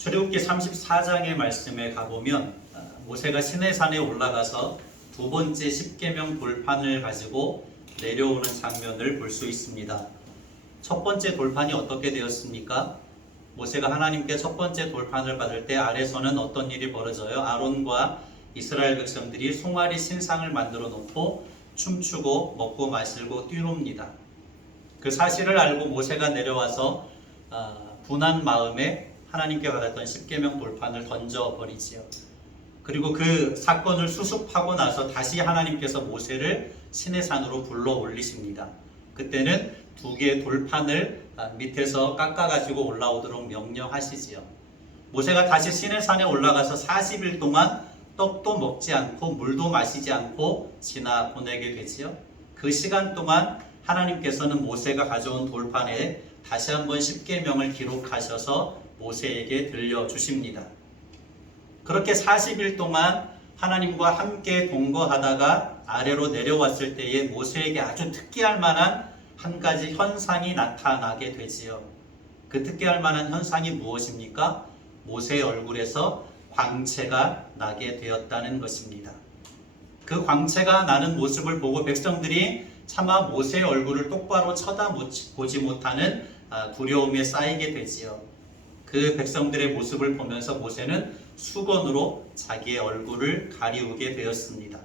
출애굽기 34장의 말씀에 가보면 모세가 시내산에 올라가서 두 번째 십계명 돌판을 가지고 내려오는 장면을 볼 수 있습니다. 첫 번째 돌판이 어떻게 되었습니까? 모세가 하나님께 첫 번째 돌판을 받을 때 아래서는 어떤 일이 벌어져요? 아론과 이스라엘 백성들이 송아리 신상을 만들어 놓고 춤추고 먹고 마시고 뛰놉니다. 그 사실을 알고 모세가 내려와서 분한 마음에 하나님께 받았던 십계명 돌판을 던져버리지요. 그리고 그 사건을 수습하고 나서 다시 하나님께서 모세를 시내산으로 불러 올리십니다. 그때는 두 개의 돌판을 밑에서 깎아가지고 올라오도록 명령하시지요. 모세가 다시 시내산에 올라가서 40일 동안 떡도 먹지 않고 물도 마시지 않고 지나 보내게 되지요. 그 시간 동안 하나님께서는 모세가 가져온 돌판에 다시 한번 십계명을 기록하셔서 모세에게 들려주십니다. 그렇게 40일 동안 하나님과 함께 동거하다가 아래로 내려왔을 때에 모세에게 아주 특기할 만한 한 가지 현상이 나타나게 되지요. 그 특기할 만한 현상이 무엇입니까? 모세의 얼굴에서 광채가 나게 되었다는 것입니다. 그 광채가 나는 모습을 보고 백성들이 차마 모세의 얼굴을 똑바로 쳐다보지 못하는 두려움에 쌓이게 되지요. 그 백성들의 모습을 보면서 모세는 수건으로 자기의 얼굴을 가리우게 되었습니다.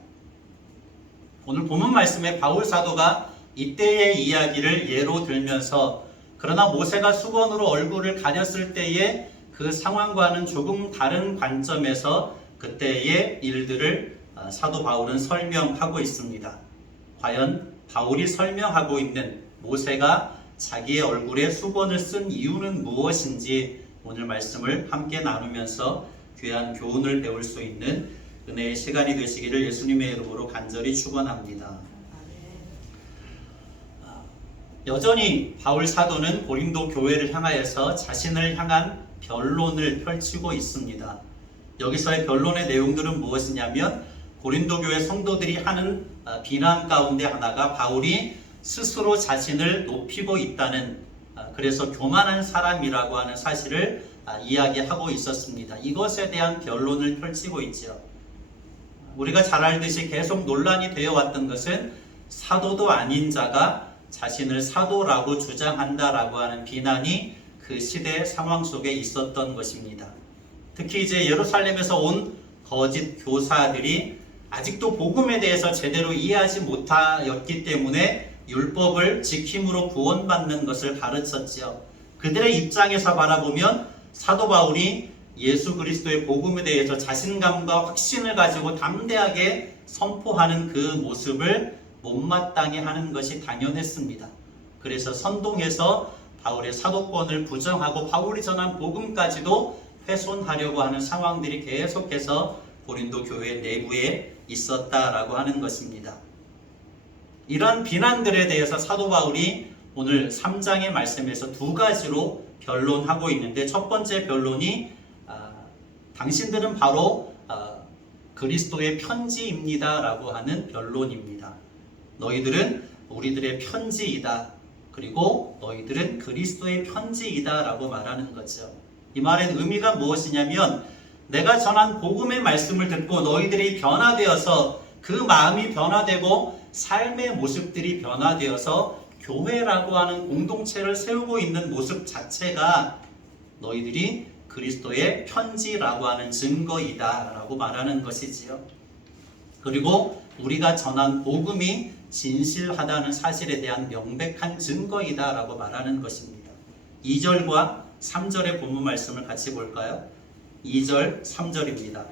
오늘 본문 말씀에 바울 사도가 이때의 이야기를 예로 들면서 그러나 모세가 수건으로 얼굴을 가렸을 때의 그 상황과는 조금 다른 관점에서 그때의 일들을 사도 바울은 설명하고 있습니다. 과연 바울이 설명하고 있는 모세가 자기의 얼굴에 수건을 쓴 이유는 무엇인지 오늘 말씀을 함께 나누면서 귀한 교훈을 배울 수 있는 은혜의 시간이 되시기를 예수님의 이름으로 간절히 축원합니다. 여전히 바울 사도는 고린도 교회를 향하여서 자신을 향한 변론을 펼치고 있습니다. 여기서의 변론의 내용들은 무엇이냐면 고린도 교회 성도들이 하는 비난 가운데 하나가 바울이 스스로 자신을 높이고 있다는, 그래서 교만한 사람이라고 하는 사실을 이야기하고 있었습니다. 이것에 대한 변론을 펼치고 있죠. 우리가 잘 알듯이 계속 논란이 되어 왔던 것은 사도도 아닌 자가 자신을 사도라고 주장한다라고 하는 비난이 그 시대 상황 속에 있었던 것입니다. 특히 이제 예루살렘에서 온 거짓 교사들이 아직도 복음에 대해서 제대로 이해하지 못하였기 때문에 율법을 지킴으로 구원받는 것을 가르쳤지요. 그들의 입장에서 바라보면 사도 바울이 예수 그리스도의 복음에 대해서 자신감과 확신을 가지고 담대하게 선포하는 그 모습을 못마땅해 하는 것이 당연했습니다. 그래서 선동해서 바울의 사도권을 부정하고 바울이 전한 복음까지도 훼손하려고 하는 상황들이 계속해서 고린도 교회 내부에 있었다라고 하는 것입니다. 이런 비난들에 대해서 사도 바울이 오늘 3장의 말씀에서 두 가지로 변론하고 있는데, 첫 번째 변론이 당신들은 바로 그리스도의 편지입니다 라고 하는 변론입니다. 너희들은 우리들의 편지이다. 그리고 너희들은 그리스도의 편지이다 라고 말하는 거죠. 이 말의 의미가 무엇이냐면 내가 전한 복음의 말씀을 듣고 너희들이 변화되어서 그 마음이 변화되고 삶의 모습들이 변화되어서 교회라고 하는 공동체를 세우고 있는 모습 자체가 너희들이 그리스도의 편지라고 하는 증거이다 라고 말하는 것이지요. 그리고 우리가 전한 복음이 진실하다는 사실에 대한 명백한 증거이다 라고 말하는 것입니다. 2절과 3절의 본문 말씀을 같이 볼까요? 2절, 3절입니다.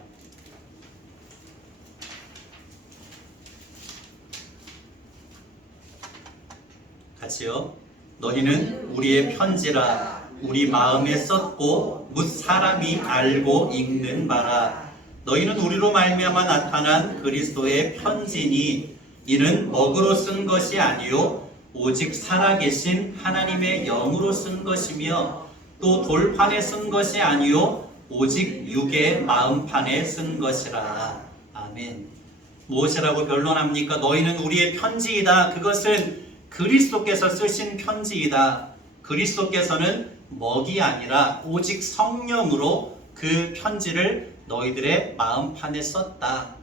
같이요. 너희는 우리의 편지라 우리 마음에 썼고 뭇 사람이 알고 읽는 바라. 너희는 우리로 말미암아 나타난 그리스도의 편지니 이는 먹으로 쓴 것이 아니요 오직 살아계신 하나님의 영으로 쓴 것이며 또 돌판에 쓴 것이 아니요 오직 육의 마음판에 쓴 것이라. 아멘. 무엇이라고 변론합니까? 너희는 우리의 편지이다. 그것은 그리스도께서 쓰신 편지이다. 그리스도께서는 먹이 아니라 오직 성령으로 그 편지를 너희들의 마음판에 썼다.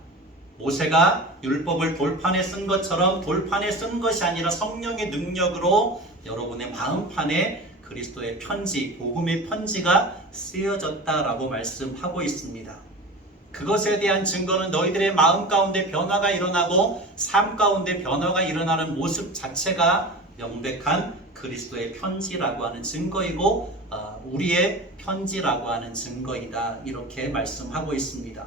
모세가 율법을 돌판에 쓴 것처럼 돌판에 쓴 것이 아니라 성령의 능력으로 여러분의 마음판에 그리스도의 편지, 복음의 편지가 쓰여졌다라고 말씀하고 있습니다. 그것에 대한 증거는 너희들의 마음 가운데 변화가 일어나고 삶 가운데 변화가 일어나는 모습 자체가 명백한 그리스도의 편지라고 하는 증거이고 우리의 편지라고 하는 증거이다. 이렇게 말씀하고 있습니다.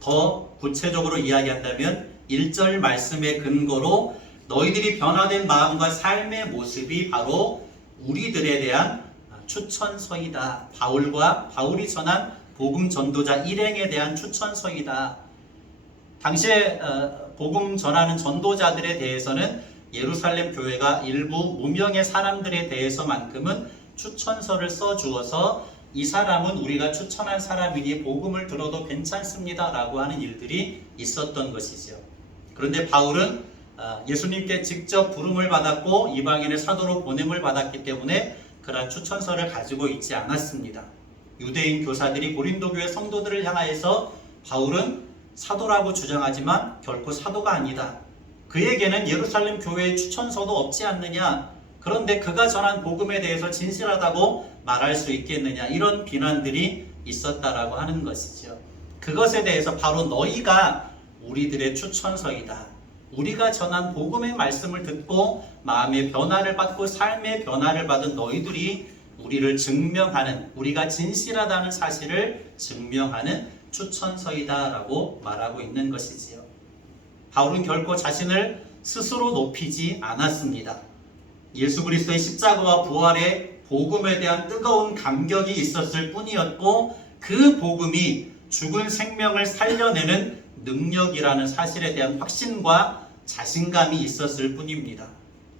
더 구체적으로 이야기한다면 1절 말씀의 근거로 너희들이 변화된 마음과 삶의 모습이 바로 우리들에 대한 추천서이다. 바울이 전한 복음 전도자 일행에 대한 추천서이다. 당시에 복음 전하는 전도자들에 대해서는 예루살렘 교회가 일부 무명의 사람들에 대해서만큼은 추천서를 써주어서 이 사람은 우리가 추천한 사람이니 복음을 들어도 괜찮습니다 라고 하는 일들이 있었던 것이죠. 그런데 바울은 예수님께 직접 부름을 받았고 이방인의 사도로 보냄을 받았기 때문에 그러한 추천서를 가지고 있지 않았습니다. 유대인 교사들이 고린도 교회 성도들을 향하여서 바울은 사도라고 주장하지만 결코 사도가 아니다. 그에게는 예루살렘 교회의 추천서도 없지 않느냐. 그런데 그가 전한 복음에 대해서 진실하다고 말할 수 있겠느냐. 이런 비난들이 있었다라고 하는 것이죠. 그것에 대해서 바로 너희가 우리들의 추천서이다. 우리가 전한 복음의 말씀을 듣고 마음의 변화를 받고 삶의 변화를 받은 너희들이 우리를 증명하는, 우리가 진실하다는 사실을 증명하는 추천서이다 라고 말하고 있는 것이지요. 바울은 결코 자신을 스스로 높이지 않았습니다. 예수 그리스도의 십자가와 부활의 복음에 대한 뜨거운 감격이 있었을 뿐이었고 그 복음이 죽은 생명을 살려내는 능력이라는 사실에 대한 확신과 자신감이 있었을 뿐입니다.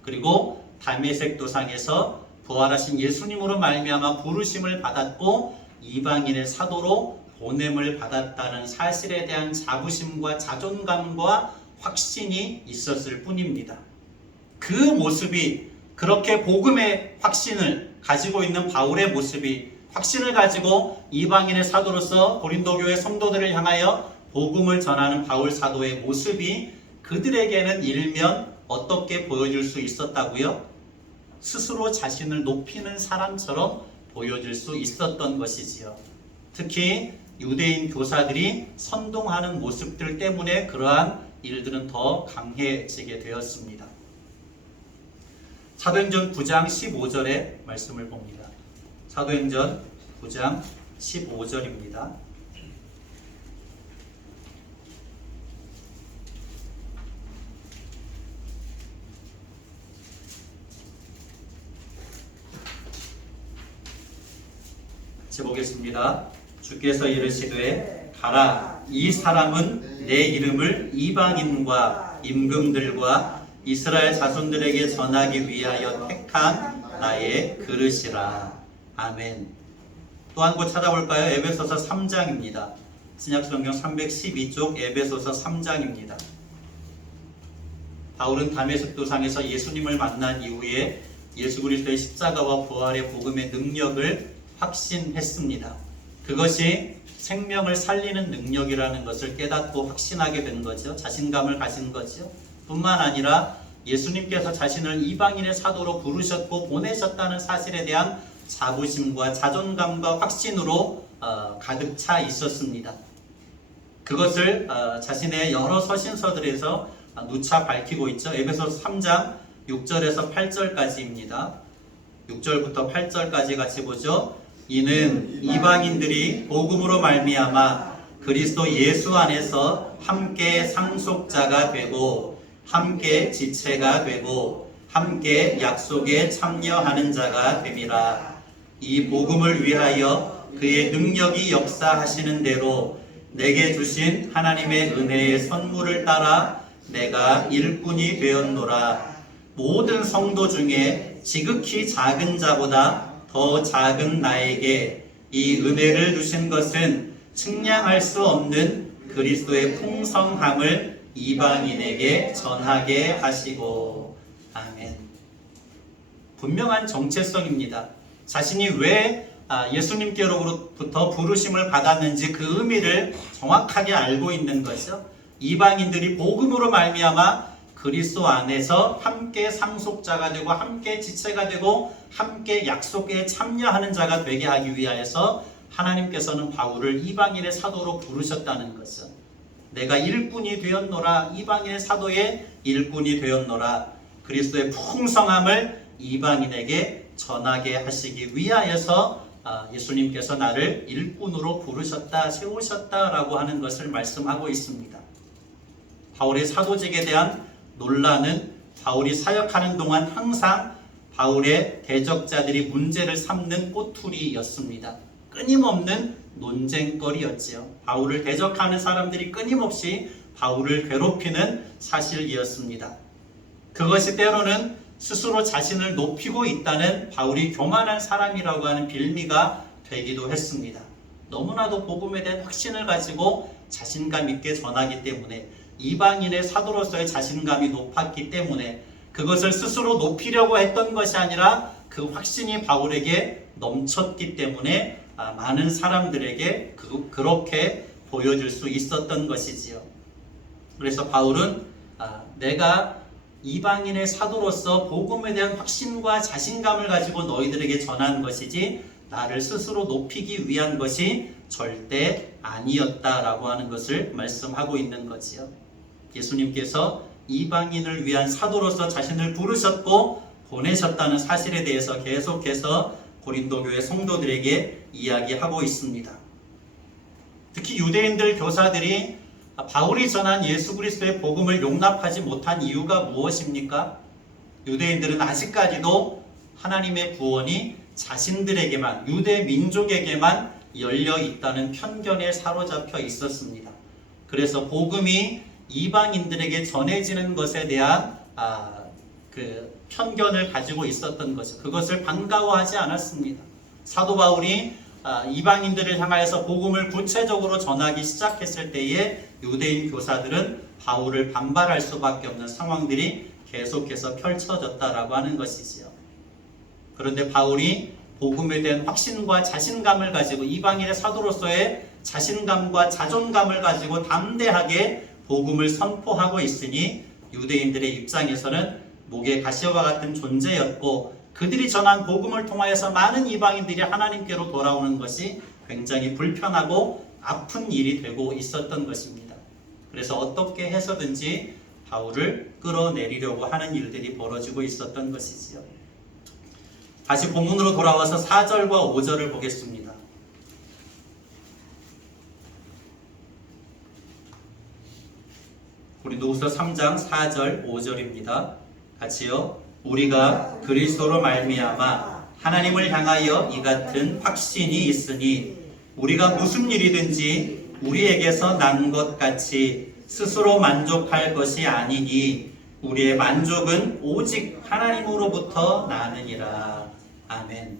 그리고 다메섹 도상에서 부활하신 예수님으로 말미암아 부르심을 받았고 이방인의 사도로 보냄을 받았다는 사실에 대한 자부심과 자존감과 확신이 있었을 뿐입니다. 그 모습이 그렇게 복음의 확신을 가지고 있는 바울의 모습이 확신을 가지고 이방인의 사도로서 고린도 교회 성도들을 향하여 복음을 전하는 바울 사도의 모습이 그들에게는 일면 어떻게 보여줄 수 있었다고요? 스스로 자신을 높이는 사람처럼 보여질 수 있었던 것이지요. 특히 유대인 교사들이 선동하는 모습들 때문에 그러한 일들은 더 강해지게 되었습니다. 사도행전 9장 15절의 말씀을 봅니다. 사도행전 9장 15절입니다. 같이 보겠습니다. 주께서 이르시되 가라, 이 사람은 내 이름을 이방인과 임금들과 이스라엘 자손들에게 전하기 위하여 택한 나의 그릇이라. 아멘. 또 한 곳 찾아볼까요? 에베소서 3장입니다. 신약성경 312쪽 에베소서 3장입니다. 바울은 다메섹 도상에서 예수님을 만난 이후에 예수 그리스도의 십자가와 부활의 복음의 능력을 확신했습니다. 그것이 생명을 살리는 능력이라는 것을 깨닫고 확신하게 된 거죠. 자신감을 가진 거죠. 뿐만 아니라 예수님께서 자신을 이방인의 사도로 부르셨고 보내셨다는 사실에 대한 자부심과 자존감과 확신으로 가득 차 있었습니다. 그것을 자신의 여러 서신서들에서 누차 밝히고 있죠. 에베소서 3장 6절에서 8절까지입니다. 6절부터 8절까지 같이 보죠. 이는 이방인들이 복음으로 말미암아 그리스도 예수 안에서 함께 상속자가 되고 함께 지체가 되고 함께 약속에 참여하는 자가 됨이라. 이 복음을 위하여 그의 능력이 역사하시는 대로 내게 주신 하나님의 은혜의 선물을 따라 내가 일꾼이 되었노라. 모든 성도 중에 지극히 작은 자보다 더 작은 나에게 이 은혜를 주신 것은 측량할 수 없는 그리스도의 풍성함을 이방인에게 전하게 하시고. 아멘. 분명한 정체성입니다. 자신이 왜 예수님께로부터 부르심을 받았는지 그 의미를 정확하게 알고 있는 거죠. 이방인들이 복음으로 말미암아 그리스도 안에서 함께 상속자가 되고 함께 지체가 되고 함께 약속에 참여하는 자가 되게 하기 위하여서 하나님께서는 바울을 이방인의 사도로 부르셨다는 거죠. 내가 일꾼이 되었노라, 이방인의 사도의 일꾼이 되었노라. 그리스도의 풍성함을 이방인에게 전하게 하시기 위하여서 예수님께서 나를 일꾼으로 부르셨다, 세우셨다라고 하는 것을 말씀하고 있습니다. 바울의 사도직에 대한 논란은 바울이 사역하는 동안 항상 바울의 대적자들이 문제를 삼는 꼬투리였습니다. 끊임없는 논쟁거리였지요. 바울을 대적하는 사람들이 끊임없이 바울을 괴롭히는 사실이었습니다. 그것이 때로는 스스로 자신을 높이고 있다는 바울이 교만한 사람이라고 하는 빌미가 되기도 했습니다. 너무나도 복음에 대한 확신을 가지고 자신감 있게 전하기 때문에, 이방인의 사도로서의 자신감이 높았기 때문에 그것을 스스로 높이려고 했던 것이 아니라 그 확신이 바울에게 넘쳤기 때문에 많은 사람들에게 그렇게 보여줄 수 있었던 것이지요. 그래서 바울은 내가 이방인의 사도로서 복음에 대한 확신과 자신감을 가지고 너희들에게 전한 것이지 나를 스스로 높이기 위한 것이 절대 아니었다라고 하는 것을 말씀하고 있는 거지요. 예수님께서 이방인을 위한 사도로서 자신을 부르셨고 보내셨다는 사실에 대해서 계속해서 고린도 교회 성도들에게 이야기하고 있습니다. 특히 유대인들 교사들이 바울이 전한 예수 그리스도의 복음을 용납하지 못한 이유가 무엇입니까? 유대인들은 아직까지도 하나님의 구원이 자신들에게만, 유대 민족에게만 열려 있다는 편견에 사로잡혀 있었습니다. 그래서 복음이 이방인들에게 전해지는 것에 대한 그 편견을 가지고 있었던 거죠. 그것을 반가워하지 않았습니다. 사도 바울이 이방인들을 향하여서 복음을 구체적으로 전하기 시작했을 때에 유대인 교사들은 바울을 반발할 수밖에 없는 상황들이 계속해서 펼쳐졌다라고 하는 것이지요. 그런데 바울이 복음에 대한 확신과 자신감을 가지고 이방인의 사도로서의 자신감과 자존감을 가지고 담대하게 복음을 선포하고 있으니 유대인들의 입장에서는 목에 가시와 같은 존재였고, 그들이 전한 복음을 통하여서 많은 이방인들이 하나님께로 돌아오는 것이 굉장히 불편하고 아픈 일이 되고 있었던 것입니다. 그래서 어떻게 해서든지 바울을 끌어내리려고 하는 일들이 벌어지고 있었던 것이지요. 다시 본문으로 돌아와서 4절과 5절을 보겠습니다. 고린도후서 3장 4절 5절입니다. 같이요. 우리가 그리스도로 말미암아 하나님을 향하여 이 같은 확신이 있으니 우리가 무슨 일이든지 우리에게서 난 것 같이 스스로 만족할 것이 아니니 우리의 만족은 오직 하나님으로부터 나느니라. 아멘.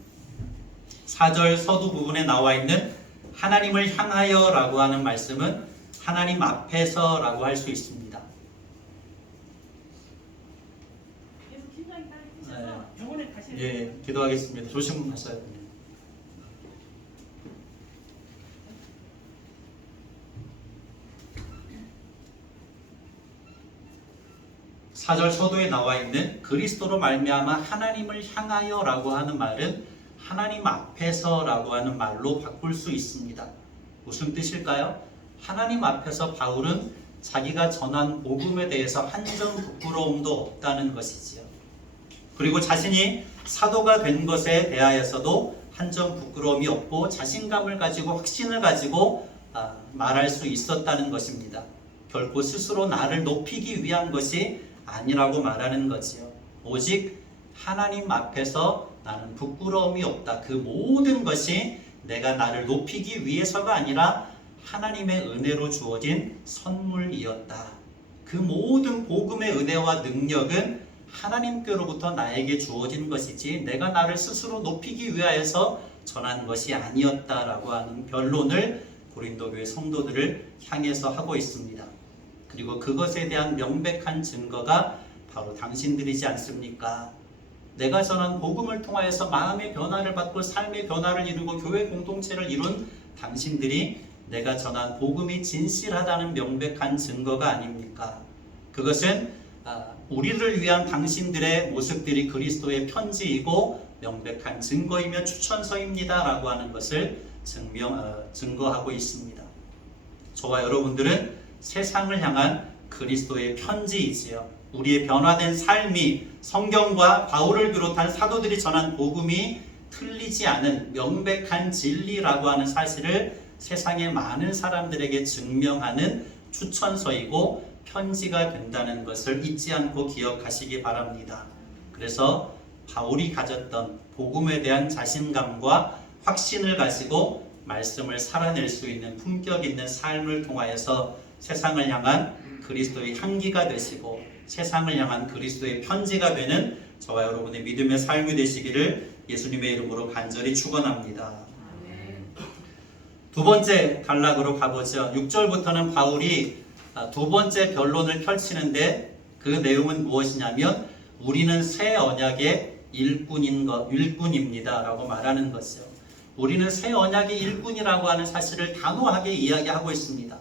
4절 서두 부분에 나와 있는 하나님을 향하여 라고 하는 말씀은 하나님 앞에서 라고 할 수 있습니다. 예, 기도하겠습니다. 조심하셔야 됩니다. 사절 서두에 나와 있는 그리스도로 말미암아 하나님을 향하여라고 하는 말은 하나님 앞에서라고 하는 말로 바꿀 수 있습니다. 무슨 뜻일까요? 하나님 앞에서 바울은 자기가 전한 복음에 대해서 한 점 부끄러움도 없다는 것이지요. 그리고 자신이 사도가 된 것에 대하여서도 한 점 부끄러움이 없고 자신감을 가지고 확신을 가지고 말할 수 있었다는 것입니다. 결코 스스로 나를 높이기 위한 것이 아니라고 말하는 거지요. 오직 하나님 앞에서 나는 부끄러움이 없다. 그 모든 것이 내가 나를 높이기 위해서가 아니라 하나님의 은혜로 주어진 선물이었다. 그 모든 복음의 은혜와 능력은 하나님께로부터 나에게 주어진 것이지 내가 나를 스스로 높이기 위하여서 전한 것이 아니었다라고 하는 변론을 고린도 교회 성도들을 향해서 하고 있습니다. 그리고 그것에 대한 명백한 증거가 바로 당신들이지 않습니까? 내가 전한 복음을 통하여서 마음의 변화를 받고 삶의 변화를 이루고 교회 공동체를 이룬 당신들이 내가 전한 복음이 진실하다는 명백한 증거가 아닙니까? 그것은 우리를 위한 당신들의 모습들이 그리스도의 편지이고 명백한 증거이며 추천서입니다 라고 하는 것을 증거하고 있습니다. 저와 여러분들은 세상을 향한 그리스도의 편지이지요. 우리의 변화된 삶이 성경과 바울을 비롯한 사도들이 전한 복음이 틀리지 않은 명백한 진리라고 하는 사실을 세상의 많은 사람들에게 증명하는 추천서이고 편지가 된다는 것을 잊지 않고 기억하시기 바랍니다. 그래서 바울이 가졌던 복음에 대한 자신감과 확신을 가지고 말씀을 살아낼 수 있는 품격 있는 삶을 통하여서 세상을 향한 그리스도의 향기가 되시고 세상을 향한 그리스도의 편지가 되는 저와 여러분의 믿음의 삶이 되시기를 예수님의 이름으로 간절히 축원합니다. 두 번째 단락으로 가보죠. 6절부터는 바울이 두 번째 변론을 펼치는데 그 내용은 무엇이냐면 우리는 새 언약의 일꾼입니다 라고 말하는 것이죠. 우리는 새 언약의 일꾼이라고 하는 사실을 단호하게 이야기하고 있습니다.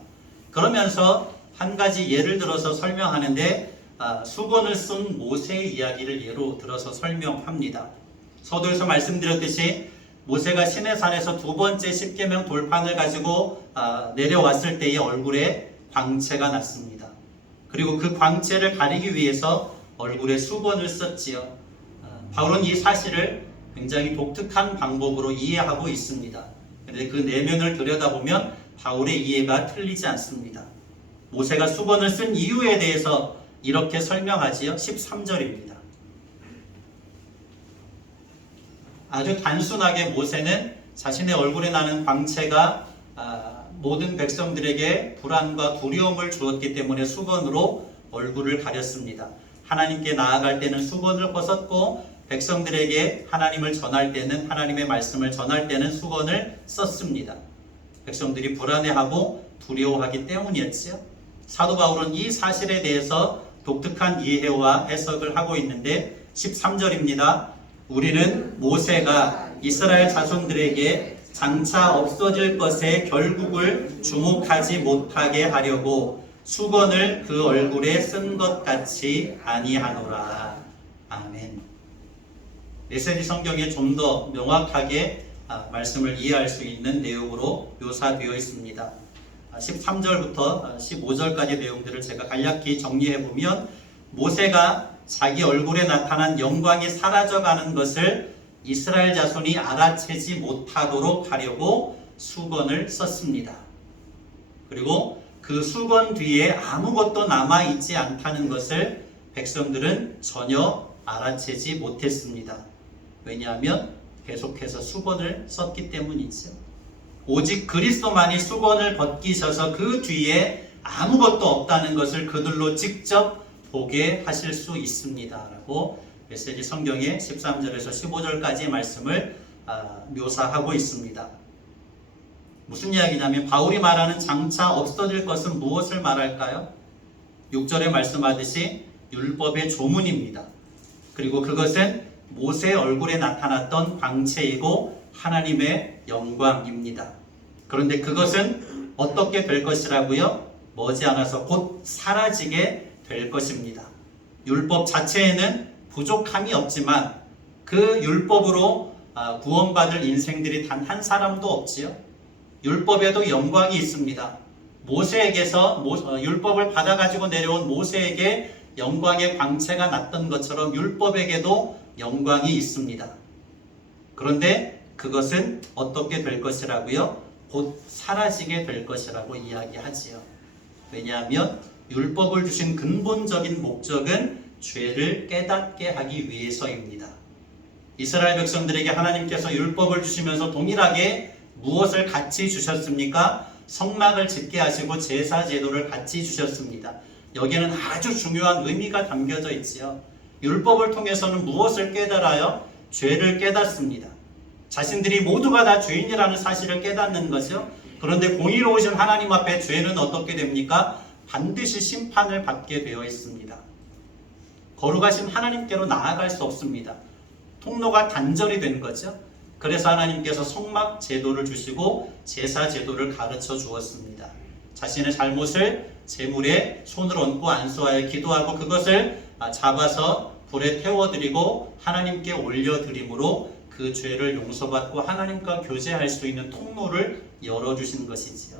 그러면서 한 가지 예를 들어서 설명하는데 수건을 쓴 모세의 이야기를 예로 들어서 설명합니다. 서두에서 말씀드렸듯이 모세가 시내산에서 두 번째 십계명 돌판을 가지고 내려왔을 때의 얼굴에 광채가 났습니다. 그리고 그 광채를 가리기 위해서 얼굴에 수건을 썼지요. 바울은 이 사실을 굉장히 독특한 방법으로 이해하고 있습니다. 그런데 그 내면을 들여다보면 바울의 이해가 틀리지 않습니다. 모세가 수건을 쓴 이유에 대해서 이렇게 설명하지요. 13절입니다. 아주 단순하게 모세는 자신의 얼굴에 나는 광채가 모든 백성들에게 불안과 두려움을 주었기 때문에 수건으로 얼굴을 가렸습니다. 하나님께 나아갈 때는 수건을 벗었고 백성들에게 하나님을 전할 때는 하나님의 말씀을 전할 때는 수건을 썼습니다. 백성들이 불안해하고 두려워하기 때문이었지요. 사도 바울은 이 사실에 대해서 독특한 이해와 해석을 하고 있는데 13절입니다. 우리는 모세가 이스라엘 자손들에게 장차 없어질 것의 결국을 주목하지 못하게 하려고 수건을 그 얼굴에 쓴 것 같이 아니하노라. 아멘. 메시지 성경에 좀 더 명확하게 말씀을 이해할 수 있는 내용으로 묘사되어 있습니다. 13절부터 15절까지 내용들을 제가 간략히 정리해 보면 모세가 자기 얼굴에 나타난 영광이 사라져가는 것을 이스라엘 자손이 알아채지 못하도록 하려고 수건을 썼습니다. 그리고 그 수건 뒤에 아무것도 남아있지 않다는 것을 백성들은 전혀 알아채지 못했습니다. 왜냐하면 계속해서 수건을 썼기 때문이죠. 오직 그리스도만이 수건을 벗기셔서 그 뒤에 아무것도 없다는 것을 그들로 직접 보게 하실 수 있습니다. 라고 메시지 성경의 13절에서 15절까지의 말씀을 묘사하고 있습니다. 무슨 이야기냐면 바울이 말하는 장차 없어질 것은 무엇을 말할까요? 6절에 말씀하듯이 율법의 조문입니다. 그리고 그것은 모세의 얼굴에 나타났던 광채이고 하나님의 영광입니다. 그런데 그것은 어떻게 될 것이라고요? 머지않아서 곧 사라지게 될 것입니다. 율법 자체에는 부족함이 없지만 그 율법으로 구원받을 인생들이 단 한 사람도 없지요. 율법에도 영광이 있습니다. 모세에게서 율법을 받아가지고 내려온 모세에게 영광의 광채가 났던 것처럼 율법에게도 영광이 있습니다. 그런데 그것은 어떻게 될 것이라고요? 곧 사라지게 될 것이라고 이야기하지요. 왜냐하면 율법을 주신 근본적인 목적은 죄를 깨닫게 하기 위해서입니다. 이스라엘 백성들에게 하나님께서 율법을 주시면서 동일하게 무엇을 같이 주셨습니까? 성막을 짓게 하시고 제사 제도를 같이 주셨습니다. 여기에는 아주 중요한 의미가 담겨져 있지요. 율법을 통해서는 무엇을 깨달아요? 죄를 깨닫습니다. 자신들이 모두가 다 죄인이라는 사실을 깨닫는 거죠. 그런데 공의로우신 하나님 앞에 죄는 어떻게 됩니까? 반드시 심판을 받게 되어 있습니다. 거룩하신 하나님께로 나아갈 수 없습니다. 통로가 단절이 된 거죠. 그래서 하나님께서 성막 제도를 주시고 제사 제도를 가르쳐 주었습니다. 자신의 잘못을 제물에 손을 얹고 안수하여 기도하고 그것을 잡아서 불에 태워드리고 하나님께 올려드림으로 그 죄를 용서받고 하나님과 교제할 수 있는 통로를 열어주신 것이지요.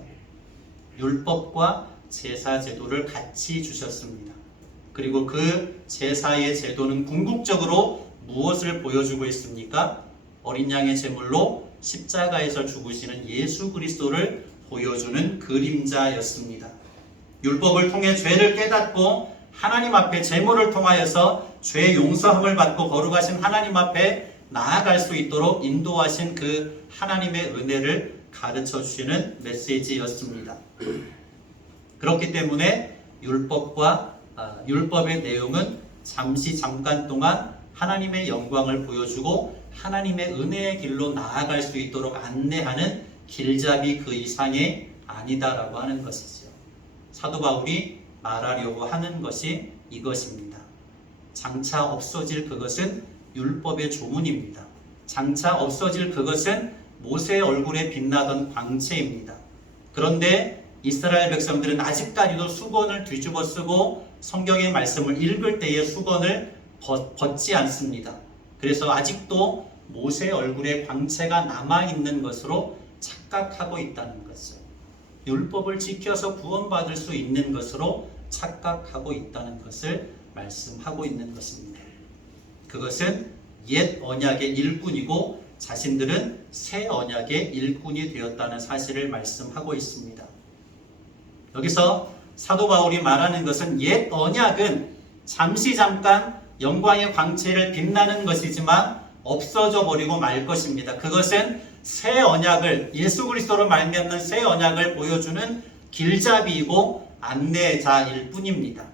율법과 제사 제도를 같이 주셨습니다. 그리고 그 제사의 제도는 궁극적으로 무엇을 보여주고 있습니까? 어린 양의 제물로 십자가에서 죽으시는 예수 그리스도를 보여주는 그림자였습니다. 율법을 통해 죄를 깨닫고 하나님 앞에 제물을 통하여서 죄 용서함을 받고 거룩하신 하나님 앞에 나아갈 수 있도록 인도하신 그 하나님의 은혜를 가르쳐 주시는 메시지였습니다. 그렇기 때문에 율법의 내용은 잠깐 동안 하나님의 영광을 보여주고 하나님의 은혜의 길로 나아갈 수 있도록 안내하는 길잡이 그 이상이 아니다라고 하는 것이죠. 사도 바울이 말하려고 하는 것이 이것입니다. 장차 없어질 그것은 율법의 조문입니다. 장차 없어질 그것은 모세의 얼굴에 빛나던 광채입니다. 그런데 이스라엘 백성들은 아직까지도 수건을 뒤집어 쓰고 성경의 말씀을 읽을 때에 수건을 벗지 않습니다. 그래서 아직도 모세의 얼굴에 광채가 남아있는 것으로 착각하고 있다는 것을, 율법을 지켜서 구원받을 수 있는 것으로 착각하고 있다는 것을 말씀하고 있는 것입니다. 그것은 옛 언약의 일꾼이고 자신들은 새 언약의 일꾼이 되었다는 사실을 말씀하고 있습니다. 여기서 사도 바울이 말하는 것은 옛 언약은 잠깐 영광의 광채를 빛나는 것이지만 없어져 버리고 말 것입니다. 그것은 새 언약을, 예수 그리스도로 말미암는 새 언약을 보여주는 길잡이이고 안내자일 뿐입니다.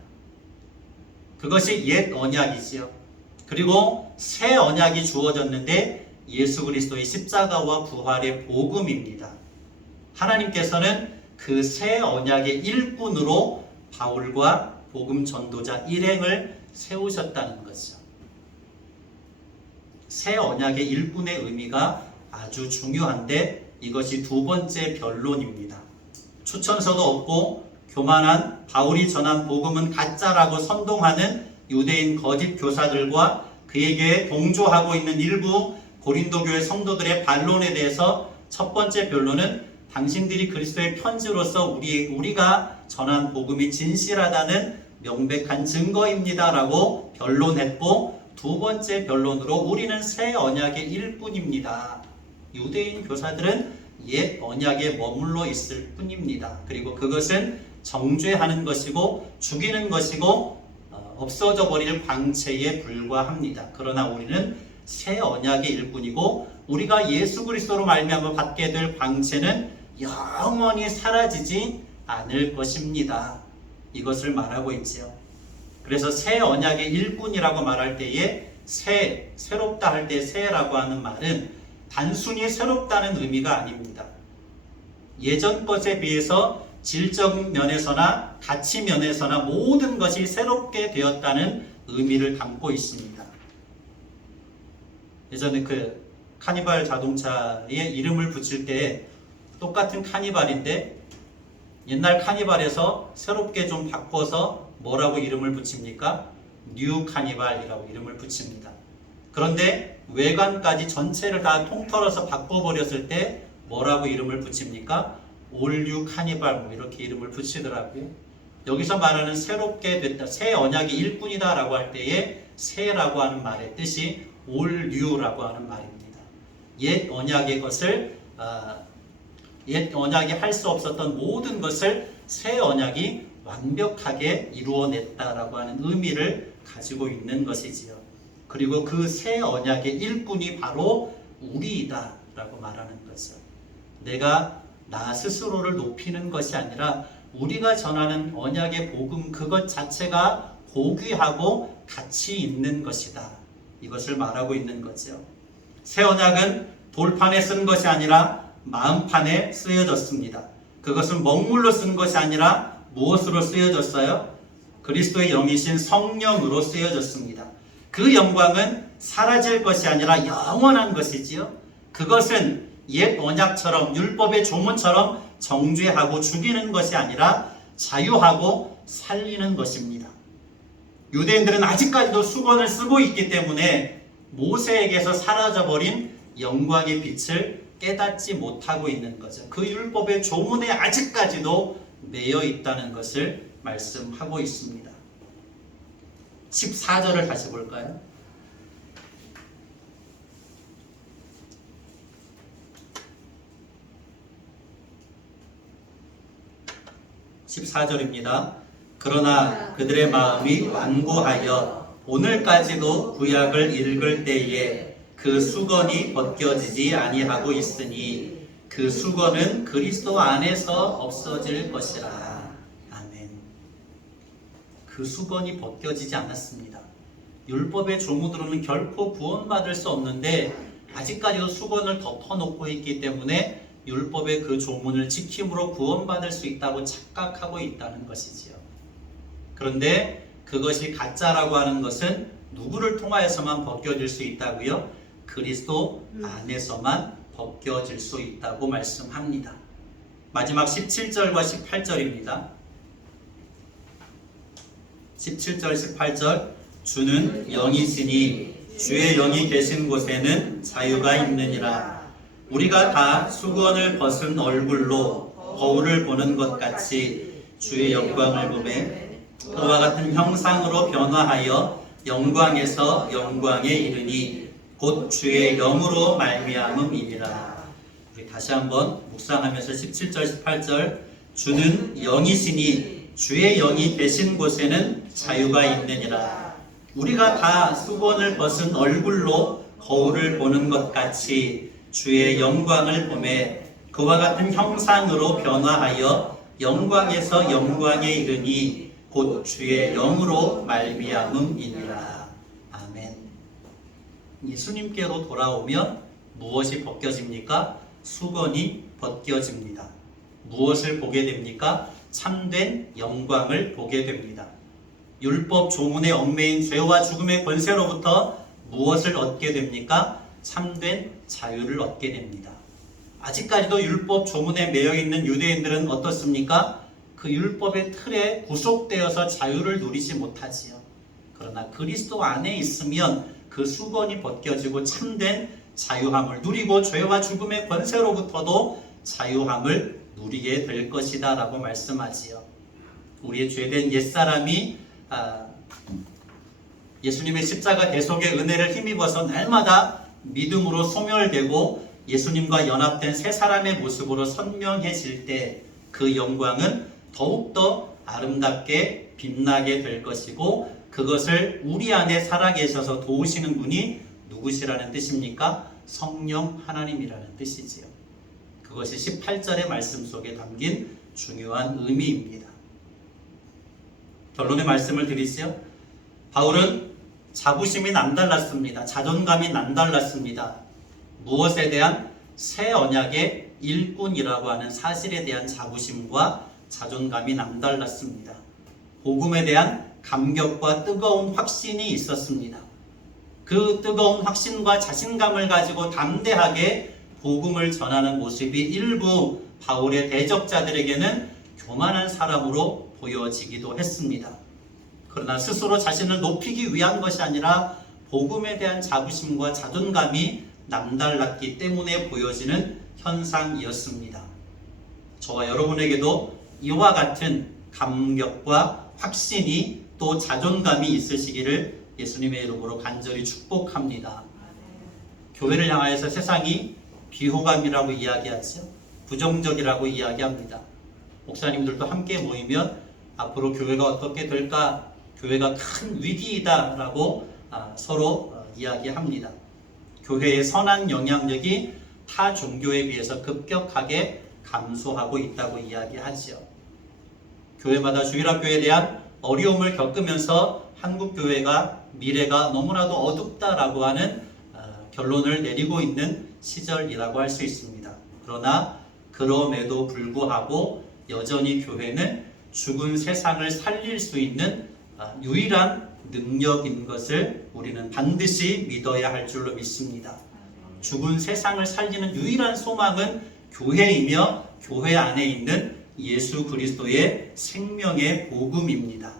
그것이 옛 언약이지요. 그리고 새 언약이 주어졌는데 예수 그리스도의 십자가와 부활의 복음입니다. 하나님께서는 그 새 언약의 일꾼으로 바울과 복음 전도자 일행을 세우셨다는 것이죠. 새 언약의 일꾼의 의미가 아주 중요한데 이것이 두 번째 변론입니다. 추천서도 없고 교만한 바울이 전한 복음은 가짜라고 선동하는 유대인 거짓 교사들과 그에게 동조하고 있는 일부 고린도 교회 성도들의 반론에 대해서 첫 번째 변론은 당신들이 그리스도의 편지로서 우리가 전한 복음이 진실하다는 명백한 증거입니다 라고 변론했고, 두 번째 변론으로 우리는 새 언약의 일꾼입니다. 유대인 교사들은 옛 언약에 머물러 있을 뿐입니다. 그리고 그것은 정죄하는 것이고 죽이는 것이고 없어져 버릴 광채에 불과합니다. 그러나 우리는 새 언약의 일꾼이고 우리가 예수 그리스도로 말미암아 받게 될 광채는 영원히 사라지지 않을 것입니다. 이것을 말하고 있지요. 그래서 새 언약의 일꾼이라고 말할 때에 새롭다 할 때 새라고 하는 말은 단순히 새롭다는 의미가 아닙니다. 예전 것에 비해서 질적 면에서나 가치 면에서나 모든 것이 새롭게 되었다는 의미를 담고 있습니다. 예전에 그 카니발 자동차에 이름을 붙일 때 똑같은 카니발인데 옛날 카니발에서 새롭게 좀 바꿔서 뭐라고 이름을 붙입니까? 뉴 카니발이라고 이름을 붙입니다. 그런데 외관까지 전체를 다 통틀어서 바꿔버렸을 때 뭐라고 이름을 붙입니까? 올뉴 카니발 뭐 이렇게 이름을 붙이더라고요. 여기서 말하는 새롭게 됐다, 새 언약의 일꾼이다 라고 할 때에 새라고 하는 말의 뜻이 올뉴라고 하는 말입니다. 옛 언약의 것을 옛 언약이 할 수 없었던 모든 것을 새 언약이 완벽하게 이루어냈다라고 하는 의미를 가지고 있는 것이지요. 그리고 그 새 언약의 일꾼이 바로 우리이다 라고 말하는 거죠. 내가 나 스스로를 높이는 것이 아니라 우리가 전하는 언약의 복음 그것 자체가 고귀하고 가치 있는 것이다. 이것을 말하고 있는 거죠. 새 언약은 돌판에 쓴 것이 아니라 마음판에 쓰여졌습니다. 그것은 먹물로 쓴 것이 아니라 무엇으로 쓰여졌어요? 그리스도의 영이신 성령으로 쓰여졌습니다. 그 영광은 사라질 것이 아니라 영원한 것이지요. 그것은 옛 언약처럼 율법의 조문처럼 정죄하고 죽이는 것이 아니라 자유하고 살리는 것입니다. 유대인들은 아직까지도 수건을 쓰고 있기 때문에 모세에게서 사라져버린 영광의 빛을 깨닫지 못하고 있는 거죠. 그 율법의 조문에 아직까지도 매여 있다는 것을 말씀하고 있습니다. 14절을 다시 볼까요? 14절입니다. 그러나 그들의 마음이 완고하여 오늘까지도 구약을 읽을 때에 그 수건이 벗겨지지 아니하고 있으니 그 수건은 그리스도 안에서 없어질 것이라. 아멘. 그 수건이 벗겨지지 않았습니다. 율법의 조문으로는 결코 구원받을 수 없는데 아직까지도 수건을 덮어놓고 있기 때문에 율법의 그 조문을 지킴으로 구원받을 수 있다고 착각하고 있다는 것이지요. 그런데 그것이 가짜라고 하는 것은 누구를 통하여서만 벗겨질 수 있다고요? 그리스도 안에서만 벗겨질 수 있다고 말씀합니다. 마지막 17절과 18절입니다. 17절 18절 주는 영이시니 주의 영이 계신 곳에는 자유가 있느니라. 우리가 다 수건을 벗은 얼굴로 거울을 보는 것 같이 주의 영광을 보매 그와 같은 형상으로 변화하여 영광에서 영광에 이르니 곧 주의 영으로 말미암음이니라. 우리 다시 한번 묵상하면서 17절 18절 주는 영이시니 주의 영이 계신 곳에는 자유가 있느니라. 우리가 다 수건을 벗은 얼굴로 거울을 보는 것 같이 주의 영광을 보매 그와 같은 형상으로 변화하여 영광에서 영광에 이르니 곧 주의 영으로 말미암음이니라. 아멘. 예수님께로 돌아오면 무엇이 벗겨집니까? 수건이 벗겨집니다. 무엇을 보게 됩니까? 참된 영광을 보게 됩니다. 율법 조문의 얽매인 죄와 죽음의 권세로부터 무엇을 얻게 됩니까? 참된 자유를 얻게 됩니다. 아직까지도 율법 조문에 매여 있는 유대인들은 어떻습니까? 그 율법의 틀에 구속되어서 자유를 누리지 못하지요. 그러나 그리스도 안에 있으면 그 수건이 벗겨지고 참된 자유함을 누리고 죄와 죽음의 권세로부터도 자유함을 누리게 될 것이다 라고 말씀하지요. 우리의 죄된 옛사람이 예수님의 십자가 대속의 은혜를 힘입어서 날마다 믿음으로 소멸되고 예수님과 연합된 새 사람의 모습으로 선명해질 때 그 영광은 더욱더 아름답게 빛나게 될 것이고 그것을 우리 안에 살아계셔서 도우시는 분이 누구시라는 뜻입니까? 성령 하나님이라는 뜻이지요. 그것이 18절의 말씀 속에 담긴 중요한 의미입니다. 결론의 말씀을 드리지요. 바울은 자부심이 남달랐습니다. 자존감이 남달랐습니다. 무엇에 대한? 새 언약의 일꾼이라고 하는 사실에 대한 자부심과 자존감이 남달랐습니다. 복음에 대한 감격과 뜨거운 확신이 있었습니다. 그 뜨거운 확신과 자신감을 가지고 담대하게 복음을 전하는 모습이 일부 바울의 대적자들에게는 교만한 사람으로 보여지기도 했습니다. 그러나 스스로 자신을 높이기 위한 것이 아니라 복음에 대한 자부심과 자존감이 남달랐기 때문에 보여지는 현상이었습니다. 저와 여러분에게도 이와 같은 감격과 확신이 또 자존감이 있으시기를 예수님의 이름으로 간절히 축복합니다. 교회를 향하여서 세상이 비호감이라고 이야기하죠. 부정적이라고 이야기합니다. 목사님들도 함께 모이면 앞으로 교회가 어떻게 될까? 교회가 큰 위기이다라고 서로 이야기합니다. 교회의 선한 영향력이 타 종교에 비해서 급격하게 감소하고 있다고 이야기하죠. 교회마다 주일학교에 대한 어려움을 겪으면서 한국교회가 미래가 너무나도 어둡다라고 하는 결론을 내리고 있는 시절이라고 할 수 있습니다. 그러나 그럼에도 불구하고 여전히 교회는 죽은 세상을 살릴 수 있는 유일한 능력인 것을 우리는 반드시 믿어야 할 줄로 믿습니다. 죽은 세상을 살리는 유일한 소망은 교회이며 교회 안에 있는 예수 그리스도의 생명의 복음입니다.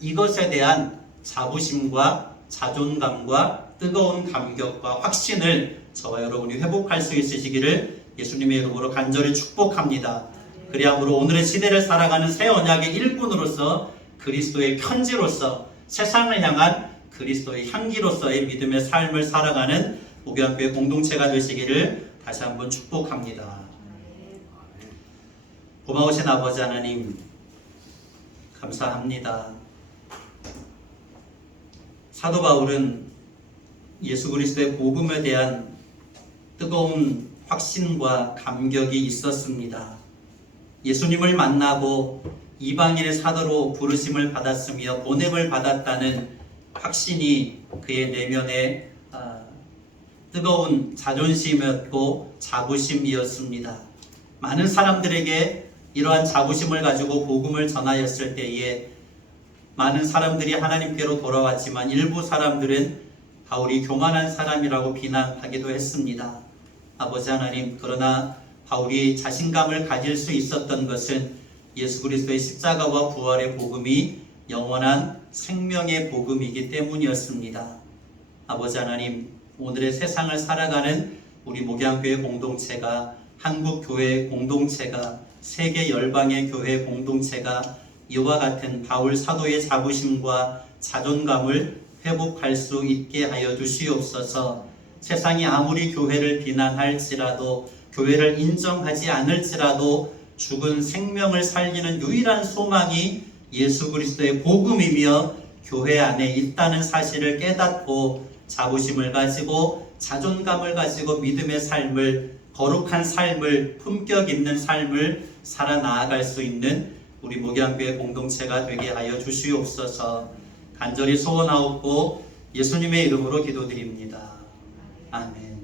이것에 대한 자부심과 자존감과 뜨거운 감격과 확신을 저와 여러분이 회복할 수 있으시기를 예수님의 이름으로 간절히 축복합니다. 그리하므로 오늘의 시대를 살아가는 새 언약의 일꾼으로서 그리스도의 편지로서 세상을 향한 그리스도의 향기로서의 믿음의 삶을 살아가는 목양교회 공동체가 되시기를 다시 한번 축복합니다. 고마우신 아버지 하나님 감사합니다. 사도 바울은 예수 그리스도의 복음에 대한 뜨거운 확신과 감격이 있었습니다. 예수님을 만나고 이방인의 사도로 부르심을 받았으며 보냄을 받았다는 확신이 그의 내면에 뜨거운 자존심이었고 자부심이었습니다. 많은 사람들에게 이러한 자부심을 가지고 복음을 전하였을 때에 많은 사람들이 하나님께로 돌아왔지만 일부 사람들은 바울이 교만한 사람이라고 비난하기도 했습니다. 아버지 하나님, 그러나 바울이 자신감을 가질 수 있었던 것은 예수 그리스도의 십자가와 부활의 복음이 영원한 생명의 복음이기 때문이었습니다. 아버지 하나님, 오늘의 세상을 살아가는 우리 목양교회 공동체가, 한국교회 공동체가, 세계 열방의 교회 공동체가 이와 같은 바울 사도의 자부심과 자존감을 회복할 수 있게 하여 주시옵소서. 세상이 아무리 교회를 비난할지라도, 교회를 인정하지 않을지라도 죽은 생명을 살리는 유일한 소망이 예수 그리스도의 복음이며 교회 안에 있다는 사실을 깨닫고 자부심을 가지고 자존감을 가지고 믿음의 삶을, 거룩한 삶을, 품격 있는 삶을 살아나아갈 수 있는 우리 목양교회 공동체가 되게 하여 주시옵소서. 간절히 소원하옵고 예수님의 이름으로 기도드립니다. 아멘.